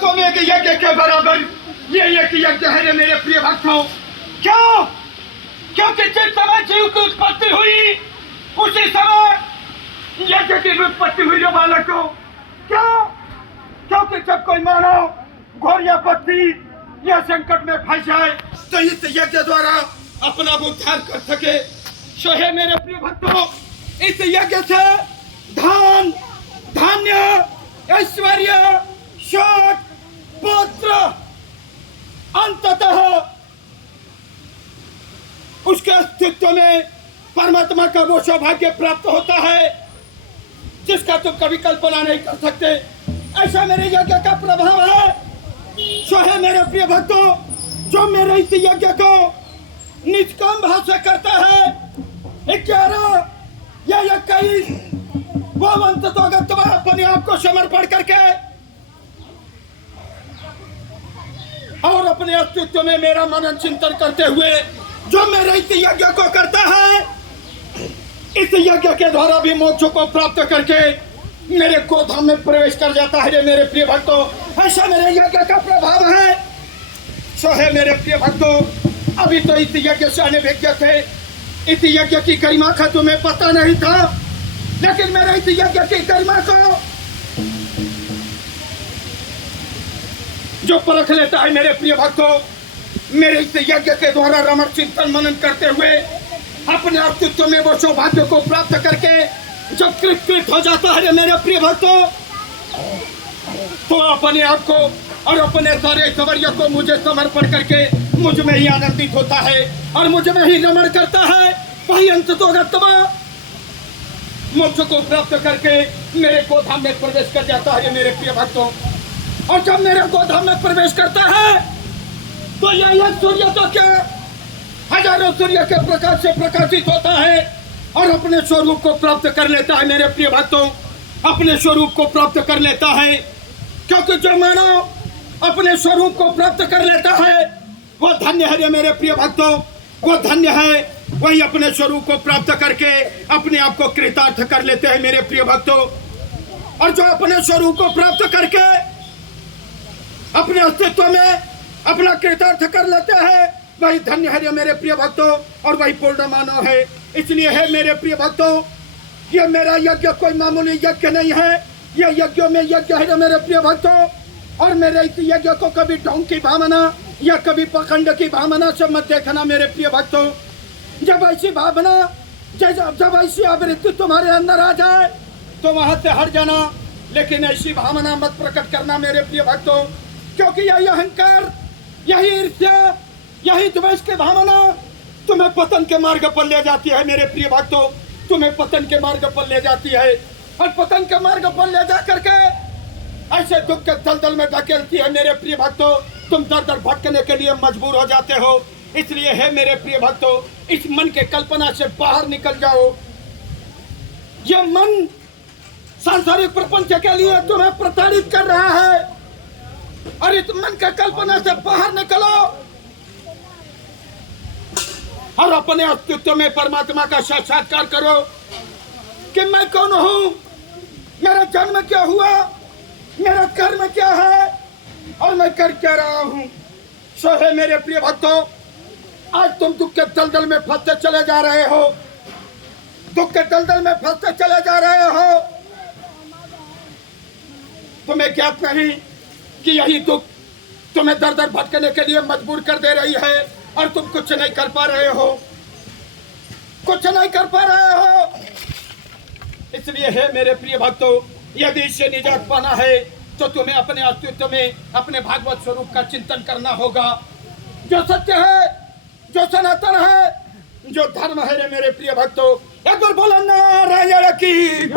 को में एक यज्ञ के बराबर ये एक यज्ञ है मेरे प्रिय भक्तों। क्यों? क्योंकि जिस समय जीव की उत्पत्ति हुई उसी समय यज्ञ की भी उत्पत्ति हुई जो बालक को। क्यों? क्योंकि जब कोई मानव घोर आपत्ति या संकट में फंस जाए तो इस यज्ञ द्वारा अपना उद्धार कर सके। सो है मेरे प्रिय भक्तों, इस यज्ञ से धन, धान्य, ऐश्वर्य, शोक, पुत्र, अंततः उसके अस्तित्व में परमात्मा का वो सौभाग्य प्राप्त होता है जिसका तुम कभी कल्पना नहीं कर सकते। ऐसा मेरे यज्ञ का प्रभाव है। सो है मेरे प्रिय भक्तों, जो मेरे इस यज्ञ को निष्काम भाव से करता है 11 या 21 वो अंततः अपने आप को समर्पण करके और अपने अस्तित्व में मेरा मनन चिंतन करते हुए जो मेरे इस यज्ञ को करता है, इस यज्ञ के द्वारा भी मोक्ष को प्राप्त करके मेरे गोधाम में प्रवेश कर जाता है। मेरे प्रिय भक्तों, ऐसा मेरे यज्ञ का प्रभाव है। सो है मेरे प्रिय भक्तों, अभी तो इस यज्ञ से अनभिज्ञ थे, इस यज्ञ की गरिमा का तुम्हें पता नहीं था, लेकिन मेरे इस यज्ञ की गरिमा को जो परख लेता है मेरे प्रिय भक्तों, मेरे इस यज्ञ के द्वारा रमण चिंतन मनन करते हुए अपने अस्तित्व में वो सौभाग्य को प्राप्त करके जब कृत हो जाता है मेरे प्रिय भक्तों, तो अपने आप को और अपने सारे ऐश्वर्य को मुझे समर्पण करके मुझ में ही आनंदित होता है और मुझ में ही रमण करता है। वही अंततोगत्वा मोक्ष को प्राप्त करके मेरे गोधाम में प्रवेश कर जाता है मेरे प्रिय भक्तों। और जब मेरे गोधाम में प्रवेश करता है तो यह सूर्य तो क्या हजारों सूर्य के प्रकाश से प्रकाशित होता है और अपने स्वरूप को प्राप्त कर लेता है मेरे प्रिय भक्तों, अपने स्वरूप को प्राप्त कर लेता है। क्योंकि जो मानव अपने स्वरूप को प्राप्त कर लेता है वो धन्य है मेरे प्रिय भक्तों, वो धन्य है। वही अपने स्वरूप को प्राप्त करके अपने आप को कृतार्थ कर लेते हैं मेरे प्रिय भक्तों। और जो अपने स्वरूप को प्राप्त करके अपने अस्तित्व में अपना कृतार्थ कर लेते हैं वही धन्य है मेरे प्रिय भक्तों, और वही पूर्ण मानव है। इसलिए है मेरे प्रिय भक्तों, ये मेरा यज्ञ कोई मामूली यज्ञ नहीं है, यह यज्ञों में यज्ञ है मेरे प्रिय भक्तों। और मेरे इस यज्ञ को कभी ढोंग की भावना या कभी पखंड की भावना से मत देखना मेरे प्रिय भक्तों। जब ऐसी भावना जब ऐसी आवृत्ति तुम्हारे अंदर आ जाए तो वहां से हट जाना, लेकिन ऐसी भावना मत प्रकट करना मेरे प्रिय भक्तों, क्योंकि यही अहंकार, यही ईर्ष्या, यही द्वेष की भावना तुम्हें पतन के मार्ग पर ले जाती है मेरे प्रिय भक्तों, तुम्हें पतन के मार्ग पर ले जाती है। और पतन के मार्ग पर ले जा करके ऐसे दुख के दलदल में धकेलती है मेरे प्रिय भक्तों, तुम दर दर भटकने के लिए मजबूर हो जाते हो। इसलिए है मेरे प्रिय भक्तों, इस मन के कल्पना से बाहर निकल जाओ। यह मन सांसारिक प्रपंच के लिए तुम्हें प्रताड़ित कर रहा है और इस मन के कल्पना से बाहर निकलो और अपने अस्तित्व में परमात्मा का साक्षात्कार करो कि मैं कौन हूं, मेरा जन्म क्या हुआ, मेरा कर्म क्या है और मैं कर क्या रहा हूं। सो है मेरे प्रिय भक्तों, आज तुम दुख के दलदल में फंसते चले जा रहे हो, दुख के दलदल में फंसते चले जा रहे हो। तुम्हें ज्ञात नहीं कि यही दुख तुम्हें दर दर भटकने के लिए मजबूर कर दे रही है और तुम कुछ नहीं कर पा रहे हो, कुछ नहीं कर पा रहे हो। इसलिए है मेरे प्रिय भक्तों, यदि इससे निजात पाना है तो तुम्हें अपने अस्तित्व में अपने भागवत स्वरूप का चिंतन करना होगा, जो सत्य है, जो सनातन है, जो धर्म है रे मेरे प्रिय भक्तों। एक बार बोलो नारायण की।